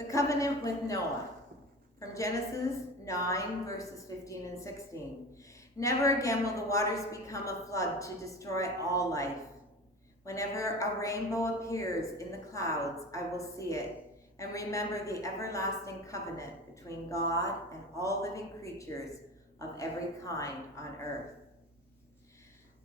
The covenant with Noah, from Genesis 9, verses 15 and 16. Never again will the waters become a flood to destroy all life. Whenever a rainbow appears in the clouds, I will see it and remember the everlasting covenant between God and all living creatures of every kind on earth.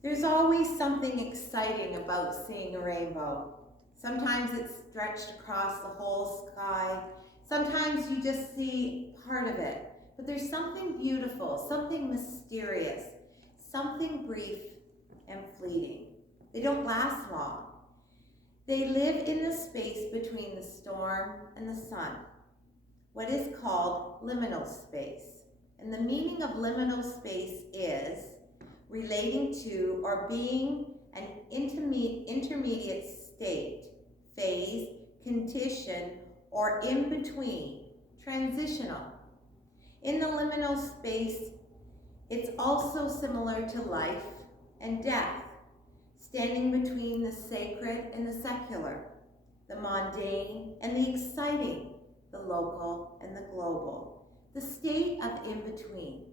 There's always something exciting about seeing a rainbow. Sometimes it's stretched across the whole sky. Sometimes you just see part of it. But there's something beautiful, something mysterious, something brief and fleeting. They don't last long. They live in the space between the storm and the sun, what is called liminal space. And the meaning of liminal space is relating to or being an intermediate state, phase, condition, or in between, transitional. In the liminal space, it's also similar to life and death, standing between the sacred and the secular, the mundane and the exciting, the local and the global, the state of in-between.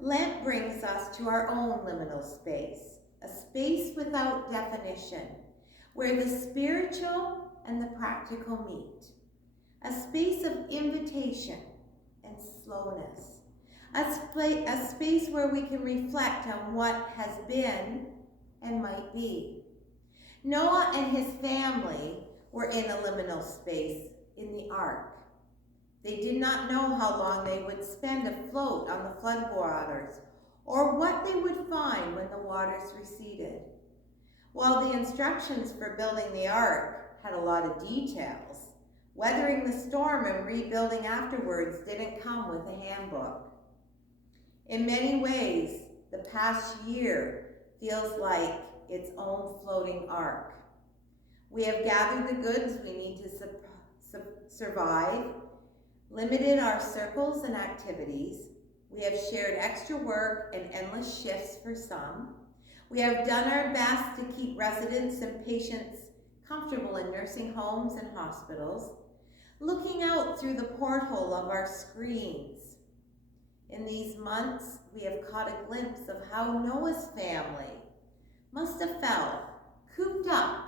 Lent brings us to our own liminal space, a space without definition, where the spiritual and the practical meet, a space of invitation and slowness, a space where we can reflect on what has been and might be. Noah and his family were in a liminal space in the ark. They did not know how long they would spend afloat on the floodwaters or what they would find when the waters receded. While the instructions for building the ark had a lot of details, weathering the storm and rebuilding afterwards didn't come with a handbook. In many ways, the past year feels like its own floating ark. We have gathered the goods we need to survive, limited our circles and activities. We have shared extra work and endless shifts for some. We have done our best to keep residents and patients comfortable in nursing homes and hospitals, looking out through the porthole of our screens. In these months, we have caught a glimpse of how Noah's family must have felt, cooped up,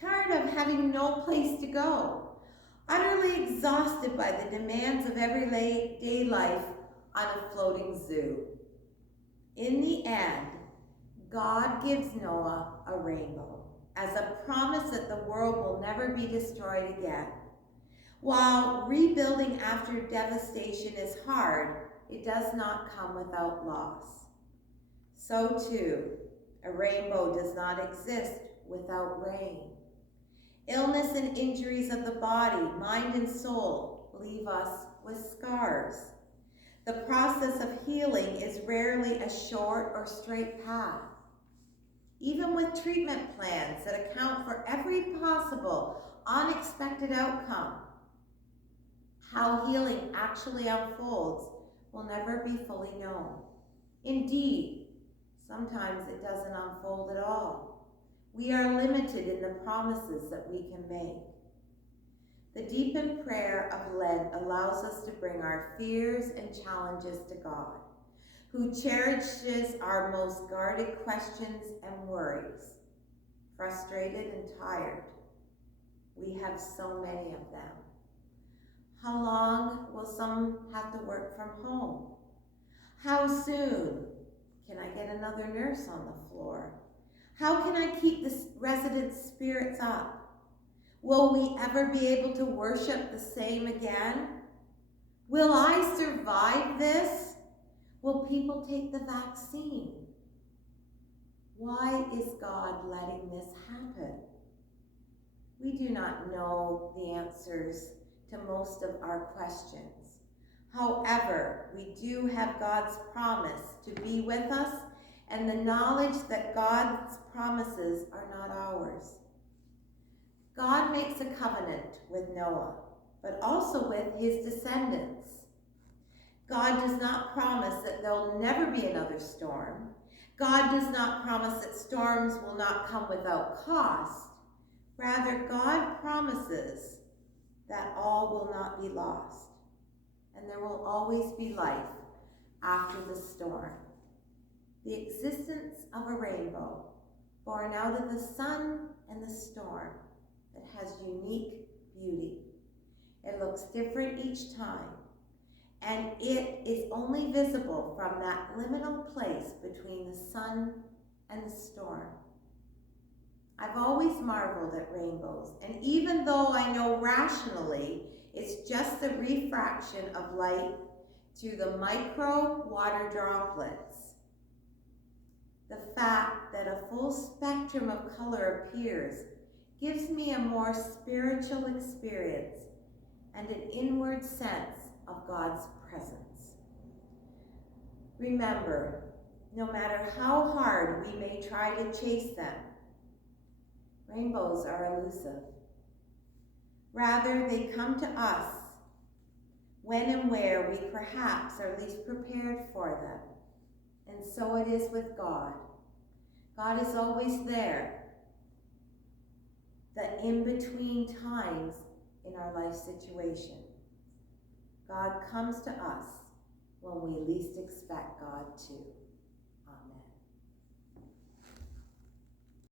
tired of having no place to go, utterly exhausted by the demands of everyday life on a floating zoo. In the end, God gives Noah a rainbow as a promise that the world will never be destroyed again. While rebuilding after devastation is hard, it does not come without loss. So too, a rainbow does not exist without rain. Illness and injuries of the body, mind, and soul leave us with scars. The process of healing is rarely a short or straight path. Even with treatment plans that account for every possible unexpected outcome, how healing actually unfolds will never be fully known. Indeed, sometimes it doesn't unfold at all. We are limited in the promises that we can make. The deepened prayer of Lent allows us to bring our fears and challenges to God, who cherishes our most guarded questions and worries, frustrated and tired. We have so many of them. How long will some have to work from home? How soon can I get another nurse on the floor? How can I keep the residents' spirits up? Will we ever be able to worship the same again? Will I survive this? Will people take the vaccine? Why is God letting this happen? We do not know the answers to most of our questions. However, we do have God's promise to be with us and the knowledge that God's promises are not ours. God makes a covenant with Noah, but also with his descendants. God does not promise that there'll never be another storm. God does not promise that storms will not come without cost. Rather, God promises that all all will not be lost, and there will always be life after the storm. The existence of a rainbow, born out of the sun and the storm, that has unique beauty. It looks different each time, and it is only visible from that liminal place between the sun and the storm. I've always marveled at rainbows, and even though I know rationally it's just the refraction of light through the micro water droplets, the fact that a full spectrum of color appears gives me a more spiritual experience and an inward sense of God's presence. Remember, no matter how hard we may try to chase them, rainbows are elusive. Rather, they come to us when and where we perhaps are least prepared for them. And so it is with God. God is always there, the in-between times in our life situation. God comes to us when we least expect God to.